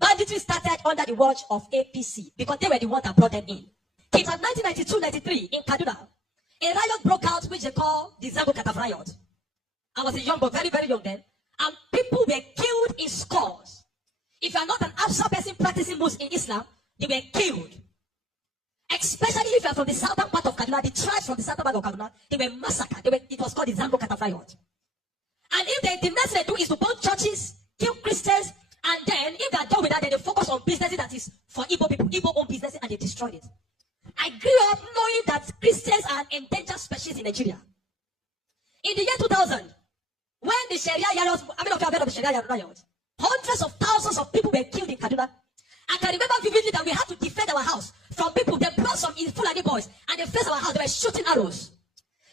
Banditry started under the watch of APC because they were the ones that brought them in. It was 1992-93 in Kaduna. A riot broke out which they call the Zango Kataf riot. I was a young boy, very, very young then. And people were killed in scores. If you are not an Afsa person practicing Muslim in Islam, they were killed. Especially if you are from the southern part of Kaduna, the tribes from the southern part of Kaduna, they were massacred. It was called the Zango Kataf riot. And if the next thing they do is to burn churches, kill Christians, and then if they are done with that, then they focus on businesses that is for Igbo people, Igbo-owned businesses, and they destroyed it. I grew up knowing that Christians are an endangered species in Nigeria. In the year 2000, when the Sharia riots, how many of you have heard of the Sharia riots? Hundreds of thousands of people were killed in Kaduna. I can remember vividly that we had to defend our house from people. They brought some Fulani boys and they faced our house. They were shooting arrows.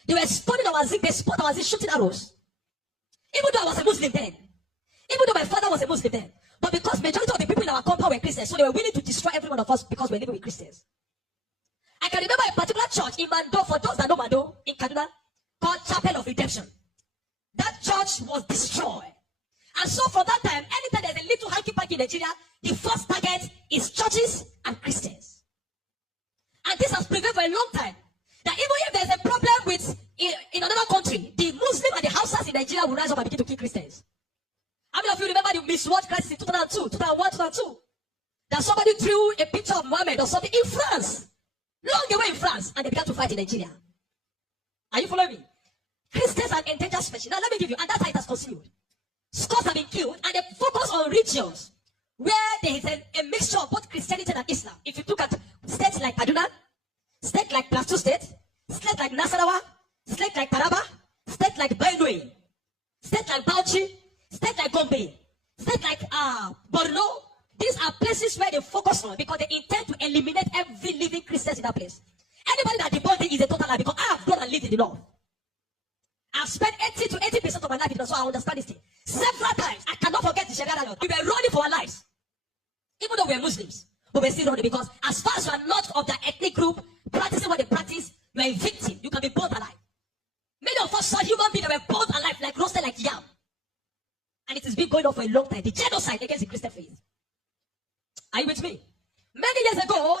They were spotting our zinc. They spotted our zinc shooting arrows. Even though I was a Muslim then. Even though my father was a Muslim then. But because majority of the people in our compound were Christians, so they were willing to destroy every one of us because we're living with Christians. I can remember a particular church in Mando, for those that know Mando, in Kaduna, called Chapel of Redemption. That church was destroyed. And so from that time, anytime there's a little hanky-panky in Nigeria, the first target is churches and Christians. And this has prevailed for a long time. That even if there's a problem with in another country, the Muslim and the Hausas in Nigeria will rise up and begin to kill Christians. How many of you remember the Miss World crisis in 2002, 2001, 2002? That somebody drew a picture of Muhammad or something in France. Long away in France, and they began to fight in Nigeria. Are you following me? Christians are endangered species. Now let me give you, and that's how it has continued. Scores have been killed, and they focus on regions where there is a mixture of both Christianity and Islam. If you look at states like Kaduna, states like Plateau State, states like Nasarawa, states like Taraba, states like Benue, states like Bauchi, states like Gombe, states like Borno. These are places where they focus on because they intend to eliminate every living Christian in that place. Anybody that debunks it is a total lie because I have grown and lived in the north. I've spent 80 to 80% of my life in the north, so I understand this thing. Several times, I cannot forget the Sharia riot. We were running for our lives. Even though we're Muslims, but we're still running because as far as you are not of that ethnic group, practicing what they practice, you are a victim. You can be burnt alive. Many of us saw human beings that were burnt alive, like roasted like yam. And it has been going on for a long time. The genocide against the Christian faith. Are you with me? Many years ago,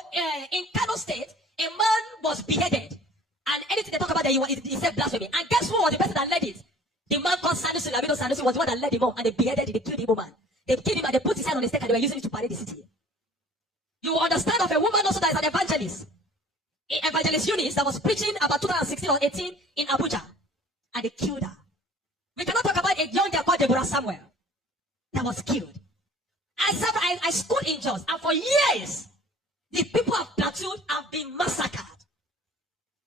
in Kano State, a man was beheaded. And anything they talk about there, he said blasphemy. And guess who was the person that led it? The man called Sanusi, Lamino Sanusi was the one that led him on. And they beheaded him, they killed the woman. They killed him and they put his hand on the stake and they were using it to parade the city. You will understand of a woman also that is an evangelist. Evangelist Eunice that was preaching about 2016 or 18 in Abuja. And they killed her. We cannot talk about a young girl called Deborah Samuel that was killed. I schooled in Jos, and for years, the people of Plateau have been massacred.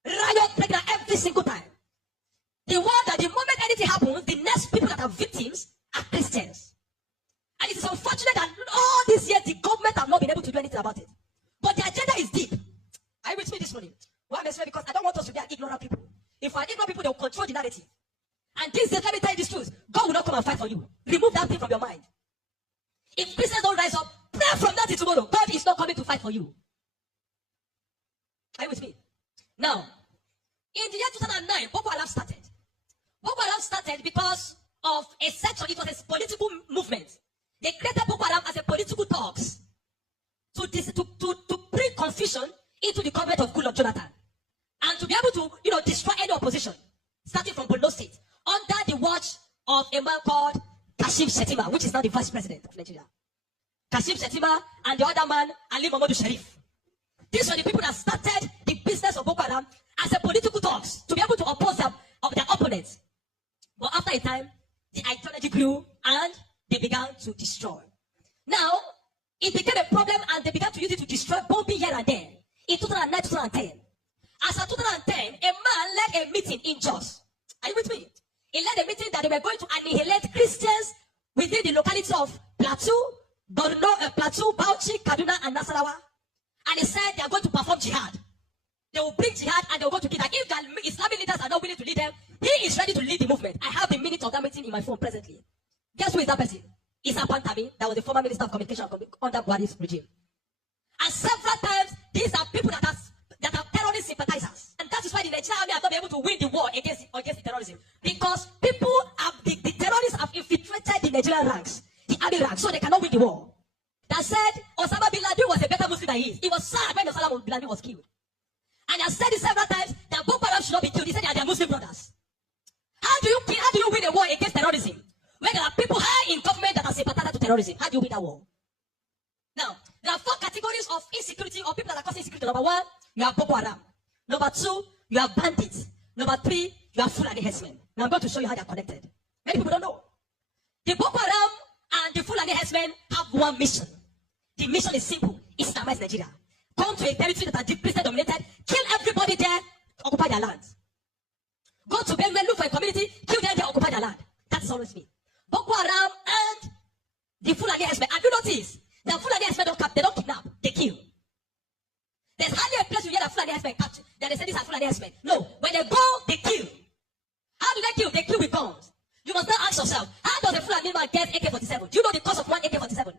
Riot pregnant every single time. The one that the moment anything happens, the next people that are victims are Christians. And it is unfortunate that all these years the government have not been able to do anything about it. But the agenda is deep. Are you with me this morning? Why am I saying? Because I don't want us to be ignorant people. If we are ignorant people, they will control the narrative. And this is, let me tell you this truth. God will not come and fight for you. Remove that thing from your mind. If Christians don't rise up, pray from that to tomorrow. God is not coming to fight for you. Are you with me? Now, in the year 2009, Boko Haram started. Boko Haram started because of a section, it was a political movement. They created Boko Haram as a political talks to bring confusion into the government of Goodluck Jonathan. And to be able to, destroy any opposition, starting from Borno State, under the watch of a man called Kashim Shettima, which is now the vice president of Nigeria. Kashim Shettima and the other man, Ali Mohammed Sharif. These were the people that started the business of Boko Haram as a political talks to be able to oppose their opponents. But after a time, the ideology grew and they began to destroy. Now, it became a problem and they began to use it to destroy bombing here and there. In 2009, 2010. As of 2010, a man led a meeting in Jos. Are you with me? He led a meeting that they were going to annihilate Christians within the locality of Plateau, Plateau, Bauchi, Kaduna, and Nasarawa. And he said they are going to perform jihad. They will bring jihad and they will go to kill. If the Islamic leaders are not willing to lead them, he is ready to lead the movement. I have the minutes of that meeting in my phone presently. Guess who is that person? Isa Pantami, that was the former Minister of Communication under Buhari's regime. And several times, these are people that are terrorist sympathizers. And that is why the Nigerian army have not been able to win the war against the terrorism. Because the terrorists have infiltrated the Nigerian ranks, the army ranks, so they cannot win the war. that said Osama bin Laden was a better Muslim than he is. He was sad when Osama bin Laden was killed. And he has said it several times that Boko Haram should not be killed. He said they are Muslim brothers. How do you win a war against terrorism when there are people high in government that are sympathetic to terrorism? How do you win that war? Now, there are 4 categories of insecurity or people that are causing insecurity. Number 1, you have Boko Haram. Number 2, you have bandits. Number 3, you have Fulani herdsmen. Now I'm going to show you how they are connected. Many people don't know. The Boko Haram and the Fulani herdsmen have one mission. The mission is simple: Islamize Nigeria. Come to a territory that are Christian dominated, kill everybody there, occupy their land. Go to Benue, look for a community, kill them there, occupy their land. That's always me. Boko Haram and the Fulani herdsmen. And you notice the Fulani herdsmen they don't kidnap, they kill. There's hardly a place you hear that Fulani herdsmen capture. That they say these are Fulani herdsmen. No, when they go, they kill. How do they kill? They kill with guns. You must now ask yourself, how does a Fulani man get AK-47? Do you know the cost of one AK-47?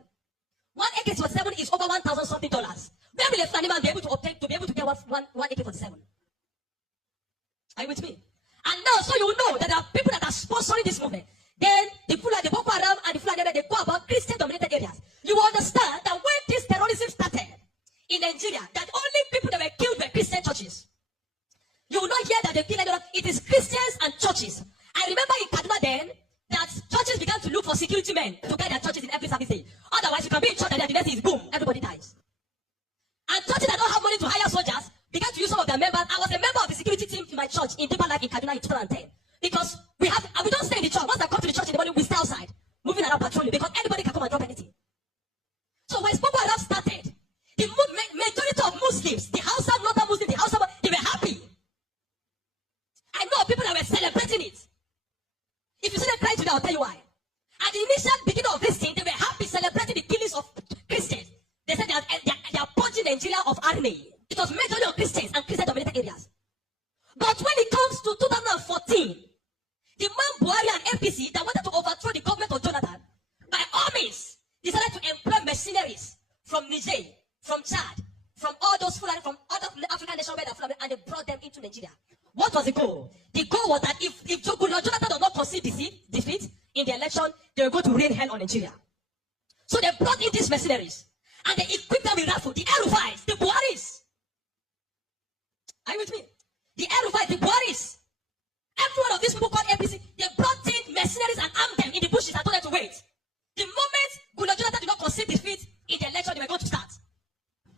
One AK-47 is over $1,000 something. Where will a Fulani man be able to get one AK-47? Are you with me? And now, so you know that there are people that are sponsoring this movement. Then the Boko Haram and the Fulani, they go about Christian-dominated areas. You will understand that when this terrorism started in Nigeria, that only people that were killed were Christian churches. You will not hear that they kill anyone. It is Christians and churches. I remember in Kaduna then that churches began to look for security men to guide their churches in every service day. Otherwise, you can be in church and then the next thing is boom, everybody dies. And churches that don't have money to hire soldiers began to use some of their members. I was a member of the security team in my church in Deeper Life in Kaduna in 2010. Because we don't stay in the church. Once I come to the church in the morning, we stay outside, moving around patrolling, because anybody can come and drop anything. So when Boko Haram started, the majority of Muslims, the Hausa, Northern Muslims, the Hausa, they were happy. I know people that were celebrating it. If you see them crying today, I'll tell you why. At the initial beginning of this thing, they were happy celebrating the killings of Christians. They said they are purging Nigeria of army. It was majorly on Christians and Christian-dominated areas. But when it comes to 2014, the man Buhari and APC that wanted to overthrow the government of Jonathan, by all means, decided to employ mercenaries from Niger, from Chad, from all those Fulani, from other African nations where they're Fulani, and they brought them into Nigeria. What was the goal? The goal was that if Jonathan does not concede defeat in the election, they were going to rain hell on Nigeria. So they brought in these mercenaries, and they equipped them with rifles, the El-Rufais, the Buharis. Are you with me? The El-Rufais, the Buharis. Every one of these people called APC, they brought in mercenaries and armed them in the bushes and told them to wait. The moment Jonathan did not concede defeat in the election, they were going to start.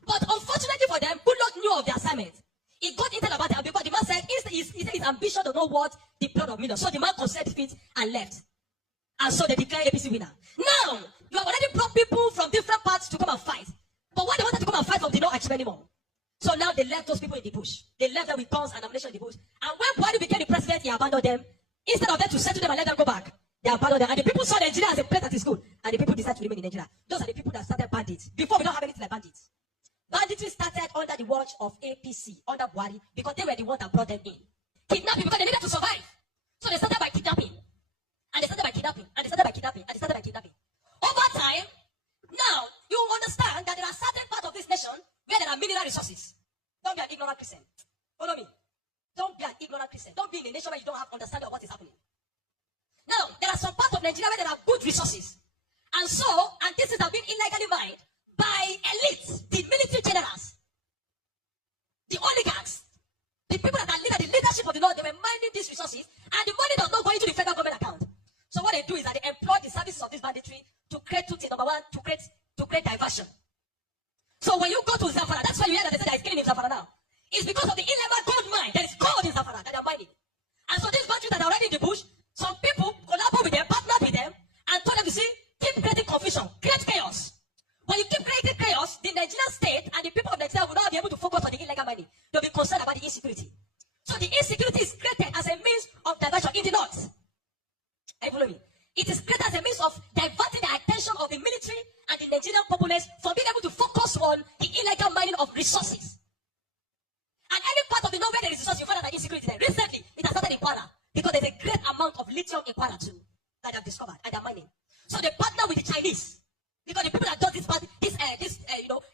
But unfortunately for them, Goodluck knew of the assignment. He got intel about it because the man said his ambition does not want the blood of millions. So the man conceded defeat and left. And so they declared APC winner. Now, you have already brought people from different parts to come and fight. But what they wanted to come and fight for did not achieve anymore. So now they left those people in the bush. They left them with guns and ammunition in the bush. And when Buhari became the president, he abandoned them. Instead of them to settle them and let them go back, they abandoned them. And the people saw Nigeria as a place that is good. And the people decided to remain in Nigeria. Those are the people that started bandits. Before, we don't have anything like bandits. Banditry started under the watch of APC, under Buhari, because they were the ones that brought them in. Kidnapping, because they needed to survive. So they started by kidnapping. And they started by kidnapping. And they started by kidnapping. And they started by kidnapping. Over time, now, you understand that there are certain parts of this nation where there are mineral resources. Don't be an ignorant Christian. Follow me. Don't be an ignorant Christian. Don't be in a nation where you don't have understanding of what is happening. Now, there are some parts of Nigeria where there are good resources. And so, and this is have been illegally mined by elites, the military generals, the oligarchs, the people that are the leadership of the North. They were mining these resources, and the money does not go into the federal government account. So what they do is that they employ the services of this banditry to create two things. Number one, to create diversion. So when you go to Zamfara, that's why you hear that they say there is killing in Zamfara now. It's because of the illegal gold mine. There is gold in Zamfara that they are mining. And so these bandits that are already in the bush, some people collaborate with them, partnered with them, and told them to see, keep creating confusion, create chaos. When you keep creating chaos, the Nigerian state and the people of Nigeria will not be able to focus on the illegal mining. They'll be concerned about the insecurity. So the insecurity is created as a means of diversion in the north. Are you following me? It is created as a means of diverting the attention of the military and the Nigerian populace from being able to focus on the illegal mining of resources. And any part of the north where there is resources, you find out that insecurity there. Recently, it has started in Kwara because there's a great amount of lithium in Kwara too that they have discovered and they're mining. So they partner with the Chinese because the people that do this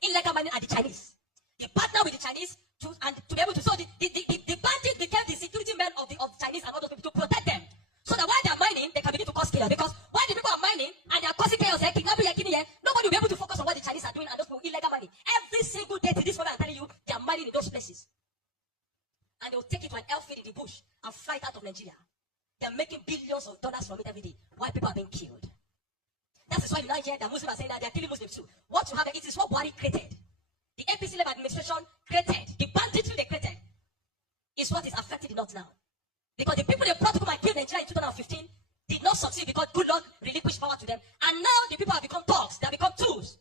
illegal mining are the Chinese. They partner with the Chinese to be able to. So the bandits became the security men of the Chinese and all those people to protect them. So that while they're mining, they can begin to cause chaos. Because while the people are mining and they are causing chaos, kidnapping, nobody will be able to focus on what the Chinese killing Muslims too. What you have, it is what Buhari created. The APC-led administration created, the banditry they created, is what is affecting the North now. Because the people they brought to come and kill Nigeria in 2015 did not succeed because good Lord relinquished power to them. And now the people have become thugs, they have become tools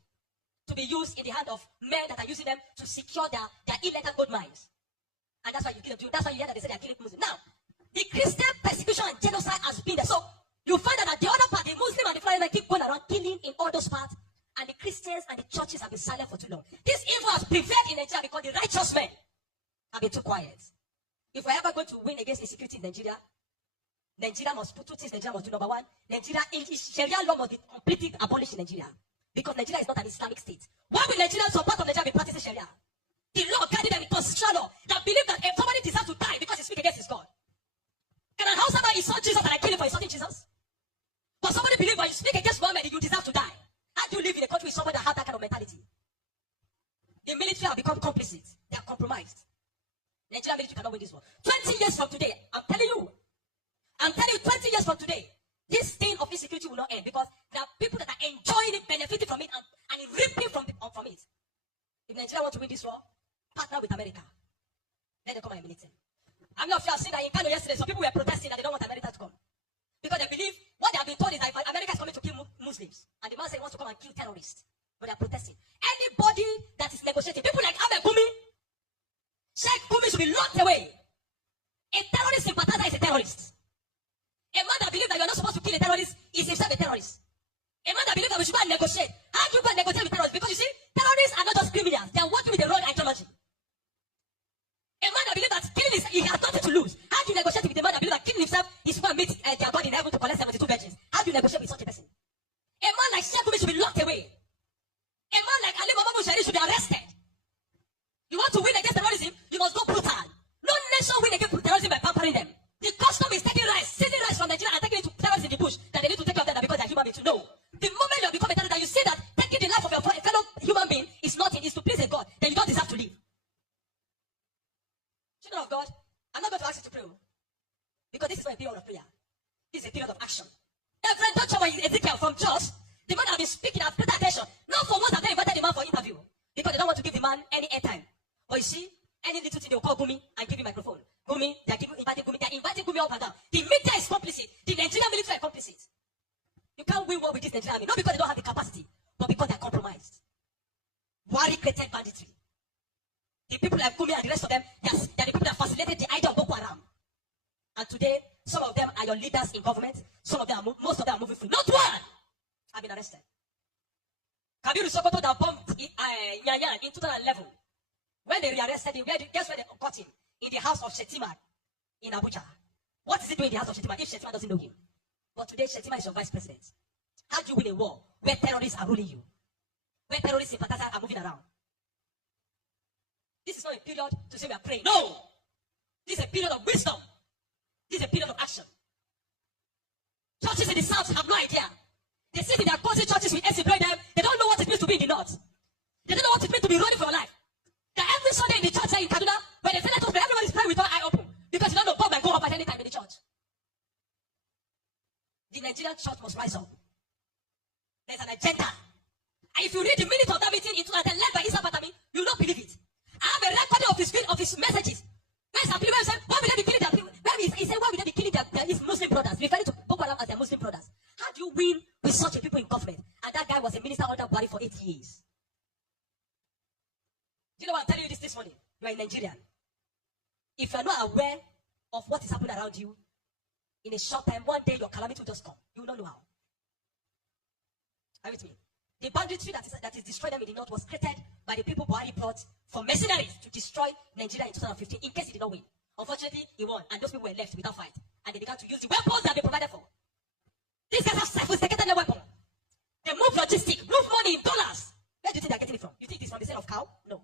to be used in the hand of men that are using them to secure their illegal gold mines. And that's why you kill them. That's why you hear that they say they are killing Muslims. Now, the Christian persecution and genocide has been there. So you find that the other part, the Muslim and the Fulani keep going around killing in all those parts, and the Christians and the churches have been silent for too long. This evil has prevailed in Nigeria because the righteous men have been too quiet. If we're ever going to win against insecurity in Nigeria, Nigeria must put two things Nigeria must do. Number one, Nigeria, Sharia law must be completely abolished in Nigeria. Because Nigeria is not an Islamic state. Why will Nigerians or part of Nigeria be practicing Sharia? The law guided them in constitutional law that believe that if somebody deserves to die because he speaks against his God. Can an houseman insult Jesus and I kill him for insulting Jesus? But somebody believe when you speak against Muhammad, you deserve to die. How do you live in a country with somebody that has that kind of mentality? The military have become complicit. They are compromised. Nigerian military cannot win this war. 20 years from today, I'm telling you, 20 years from today, this thing of insecurity will not end because there are people that are enjoying it, benefiting from it, and reaping from it. If Nigeria want to win this war, partner with America. Let them come and eliminate them. I'm not sure I've seen that in Kano yesterday. Some people were protesting that they don't want America to come. Because they believe what they have been told is that America is coming to kill Muslims. And the man said he wants to come and kill terrorists. But they are protesting. Anybody that is negotiating, people like Ahmed Gumi, Sheikh Gumi should be locked away. A terrorist sympathizer is a terrorist. A man that believes that you are not supposed to kill a terrorist is himself a terrorist. A man that believes that we should go and negotiate. How do you go and negotiate with terrorists? Because you see, terrorists are not just criminals. They are working with the wrong ideology. A man that believes that killing is, he has nothing to lose. How do you negotiate with a man that believes that killing himself is going to meet their God in heaven to collect 72 virgins? How do you negotiate with such a person? A man like Sheikh Gumi should be locked away. A man like Ali Muhammad Buhari should be arrested. You want to win against terrorism, you must go brutal. No nation win against terrorism by pampering them. The custom is taking rice, seizing rice from Nigeria and taking it to terrorists in the bush that they need to take care of them because they are human beings. No. The moment you become a terrorist, you see that taking the life of your fellow human being is nothing, is to please a God, then you don't deserve to live. Children of God, I'm not going to ask you to pray because this is not a period of prayer. This is a period of action. Reverend Dr. Ezekiel from Jos, the man I've been speaking, I've paid attention. Not for once have they invited the man for interview because they don't want to give the man any airtime. But you see, any little thing they'll call Gumi and give him microphone. Gumi, they're inviting Gumi up and down. The media is complicit. The Nigerian military are complicit. You can't win war with this Nigerian army, not because they don't have the capacity, but because they're compromised. Buhari created banditry. The people like Gumi and the rest of them, they're the people that facilitated the idea of Boko Haram. And today, some of them are your leaders in government. Some of them, most of them are moving free. Not one have been arrested. Kabiru Sokoto that bombed Nyanyan in 2011. When they rearrested him, guess where they caught him? In the house of Shetima in Abuja. What is he doing in the house of Shetima if Shetima doesn't know him? But today, Shetima is your vice president. How do you win a war where terrorists are ruling you? Where terrorist sympathizers are moving around? This is not a period to say we are praying. No! This is a period of wisdom. This is a period of action. Churches in the south have no idea. They sit in their country churches with employ them. They don't know what it means to be in the north. They don't know what it means to be running for your life. That every Sunday in the church in Kaduna, when they say that everybody's praying with one eye open. Because you don't know God might go up at any time in the church. The Nigerian church must rise up. There's an agenda. And if you read the minute of that meeting in 2010 led by Isa Batami, you will not believe it. I have a recording of his messages. Where some people said, why will they be killing their people? He said, why will they be killing his Muslim brothers? Referring to Boko Haram as their Muslim brothers. How do you win with such a people in government? And that guy was a minister under Buhari for 8 years. Do you know what I'm telling you this morning? You are a Nigerian. If you are not aware of what is happening around you, in a short time, one day your calamity will just come. You will not know how. Are you with me? The banditry that is destroying them in the north was created by the people Buhari brought for mercenaries to destroy Nigeria in 2015 in case he did not win. Unfortunately, he won, and those people were left without fight. And they began to use the weapons that they provided for. These guys have sophisticated weapons. They move logistics, move money in dollars. Where do you think they're getting it from? You think it's from the sale of cow? No.